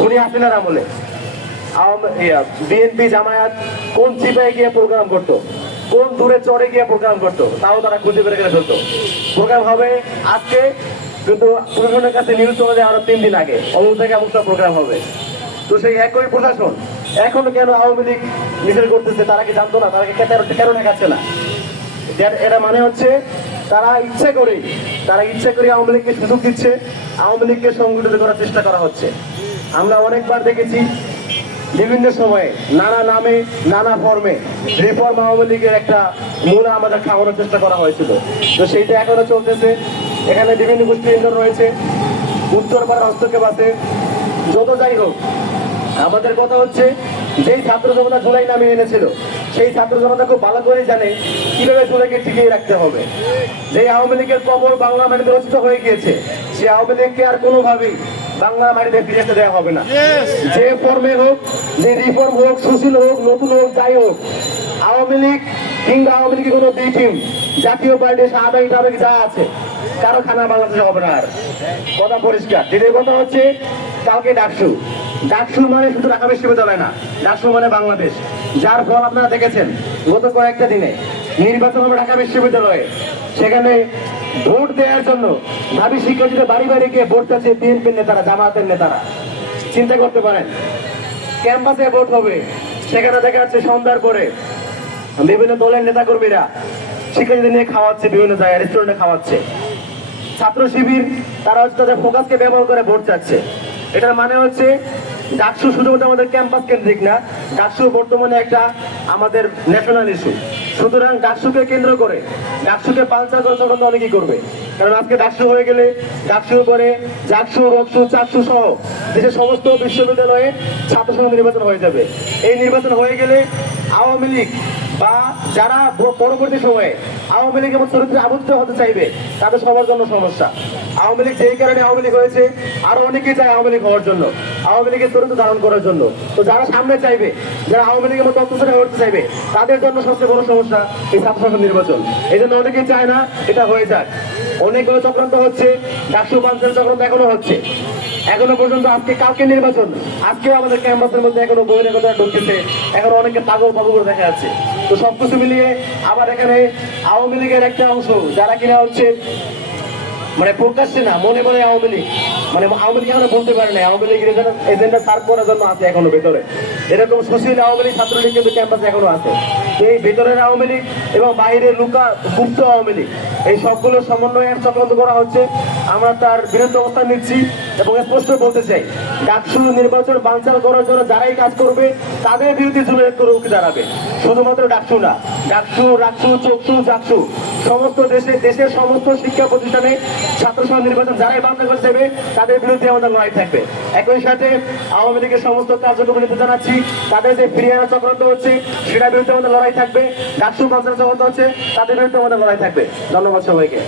খুনি হাসিনার আমলে। বিএনপি জামায়াত কোন চিপায় গিয়ে প্রোগ্রাম করতো? কোন দূরে চড়ে গিয়ে প্রোগ্রাম করতো? তাও তারা খুঁজে বের করে ফেলতো। প্রোগ্রাম হবে আজকে, কিন্তু প্রশাসনের কাছে নিউজ চলে যায় আরও তিন দিন আগে। অমুক থেকে অমুক প্রোগ্রাম হবে। তো সেই একই প্রশাসন, এখন কেন আওয়ামী লীগ মিছিল করতেছে তারা কি জানতো না? তারা কেন দেখাচ্ছে না? এটা মানে হচ্ছে তারা ইচ্ছে করে তারা ইচ্ছে করে আওয়ামী লীগকে সুযোগ দিচ্ছে। আওয়ামী লীগকে সংগঠিত করার চেষ্টা করা হচ্ছে। আমরা অনেকবার দেখেছি বিভিন্ন সময়ে, নানা নামে, নানা ফর্মে রিফর্ম আওয়ামী লীগের একটা মূল আমাদের খাওয়ানোর চেষ্টা করা হয়েছিল। তো সেইটা এখনও চলতেছে। এখানে বিভিন্ন গোষ্ঠী ইন্ধন রয়েছে। উত্তরপাড়ার হস্তক্ষেপ আছে। যত যাই হোক, আমাদের কথা হচ্ছে, যেই ছাত্র জনতা জুলাই নামে এনেছিল, সেই ছাত্র জনতা খুব ভালো করে জানে কীভাবে জুলাইকে টিকিয়ে রাখতে হবে। যে আওয়ামী লীগের কবর বাংলা মাটিতে হয়ে গিয়েছে, সেই আওয়ামী লীগকে আর কোনোভাবেই বাংলা মাটিতে ফিরে যেতে দেওয়া হবে না। যে ফর্মে হোক যে রিফর্ম হোক সুশীল হোক নতুন হোক যাই হোক আওয়ামী লীগ কিংবা আওয়ামী লীগের কোনো দুই টিম জাতীয় পার্টি সাবেক টাবেক যা আছে কারও খানা বাংলাদেশে হবে না আর। কথা পরিষ্কার। দ্বিতীয় কথা হচ্ছে কালকে ডাকসু। ডাকসু মানে শুধু ঢাকা বিশ্ববিদ্যালয় না ডাকসু মানে বাংলাদেশ। যার ফল আপনারা দেখেছেন গত কয়েকটা দিনে। নির্বাচন হবে ঢাকা বিশ্ববিদ্যালয়ে। সেখানে ভোট দেওয়ার জন্য ভাবি শিক্ষার্থীদের বাড়ি বাড়ি গিয়ে ভোট চাচ্ছে বিএনপির নেতারা জামায়াতের নেতারা। চিন্তা করতে পারেন, ক্যাম্পাসে ভোট হবে, সেখানে দেখা যাচ্ছে সন্ধ্যার পরে বিভিন্ন দলের নেতা কর্মীরা শিক্ষার্থীদের নিয়ে খাওয়াচ্ছে, বিভিন্ন জায়গায় রেস্টুরেন্টে খাওয়াচ্ছে। ছাত্র শিবির, তারা হচ্ছে তাদের ফোকাসকে ব্যবহার করে ভোট চাচ্ছে। এটার মানে হচ্ছে ডাকসু শুধুমাত্র আমাদের ক্যাম্পাস কেন্দ্রিক না, ডাকসু বর্তমানে একটা আমাদের ন্যাশনাল ইস্যু সুতরাং ডাকসুকে কেন্দ্র করে, ডাকসুকে পালচার করে তখন অনেকেই করবে। কারণ আজকে ডাকসু হয়ে গেলে ডাকসু করে জাকসু, রকসু চাকসু সহ দেশের সমস্ত বিশ্ববিদ্যালয়ে ছাত্র সংঘ নির্বাচন হয়ে যাবে। এই নির্বাচন হয়ে গেলে আওয়ামী লীগ বা যারা পরবর্তী সময়ে আওয়ামী লীগ এবং চরিত্রে আবদ্ধ হতে চাইবে, তাদের সবার জন্য সমস্যা। আওয়ামী লীগ যেই কারণে আওয়ামী লীগ হয়েছে, আরও অনেকেই চায় আওয়ামী লীগ হওয়ার জন্য। আওয়ামী লীগের চরিত্র ধারণ করার জন্য। তো যারা সামনে চাইবে, যারা আওয়ামী লীগের মতো অত্যাচারে হতে চাইবে, তাদের জন্য সবচেয়ে বড় সমস্যা এই ছাত্র নির্বাচন। এই জন্য অনেকেই চায় না এটা হয়ে যাক। অনেকগুলো চক্রান্ত হচ্ছে ডাকসু বাঞ্চের চক্রান্ত এখনও হচ্ছে। এখনও পর্যন্ত আজকে কালকে নির্বাচন আজকেও আমাদের ক্যাম্পাসের মধ্যে এখনও বহিরাগতরা ঢুকতেছে, এখন অনেকে পাগল পাগল করে দেখা যাচ্ছে। তো সবকিছু মিলিয়ে আবার এখানে আওয়ামী লীগের একটা অংশ, যারা কিনা হচ্ছে মানে প্রকাশ্যে না, মনে মনে আওয়ামী লীগ মানে আওয়ামী লীগ এখনও বলতে পারে না আওয়ামী লীগের এজেন্ডা সার্ভ করার জন্য আছে এখনও ভেতরে। এরকম সুশীল আওয়ামী লীগ, ছাত্রলীগ কিন্তু ক্যাম্পাসে এখনও আছে। এই ভেতরের আওয়ামী লীগ এবং বাইরের লুকা, গুপ্ত আওয়ামী লীগ, এই সবগুলো সমন্বয়ের চক্রান্ত করা হচ্ছে। আমরা তার বিরুদ্ধে অবস্থান নিচ্ছি এবং স্পষ্ট বলতে চাই, ডাকসু নির্বাচন বাঞ্চাল করার জন্য যারাই কাজ করবে, তাদের বিরুদ্ধে জুড়ে করে উঠে দাঁড়াবে। শুধুমাত্র ডাকসু না ডাকসু রাকসু চকসু জাকসু সমস্ত দেশে দেশের সমস্ত শিক্ষা প্রতিষ্ঠানে ছাত্র সংঘ নির্বাচন যারাই বাঞ্চাল করে দেবে, তাদের বিরুদ্ধে আমাদের লড়াই থাকবে। একই সাথে আওয়ামী লীগের সমস্ত কার্যক্রম নিতে জানাচ্ছি। তাদের যে ফিরিয়ানা চক্রান্ত হচ্ছে, সেটার বিরুদ্ধে আমাদের লড়াই থাকবে। ডাকসু বাঞ্চাল চক্রান্ত হচ্ছে, তাদের বিরুদ্ধে আমাদের লড়াই থাকবে। ধন্যবাদ সবাইকে।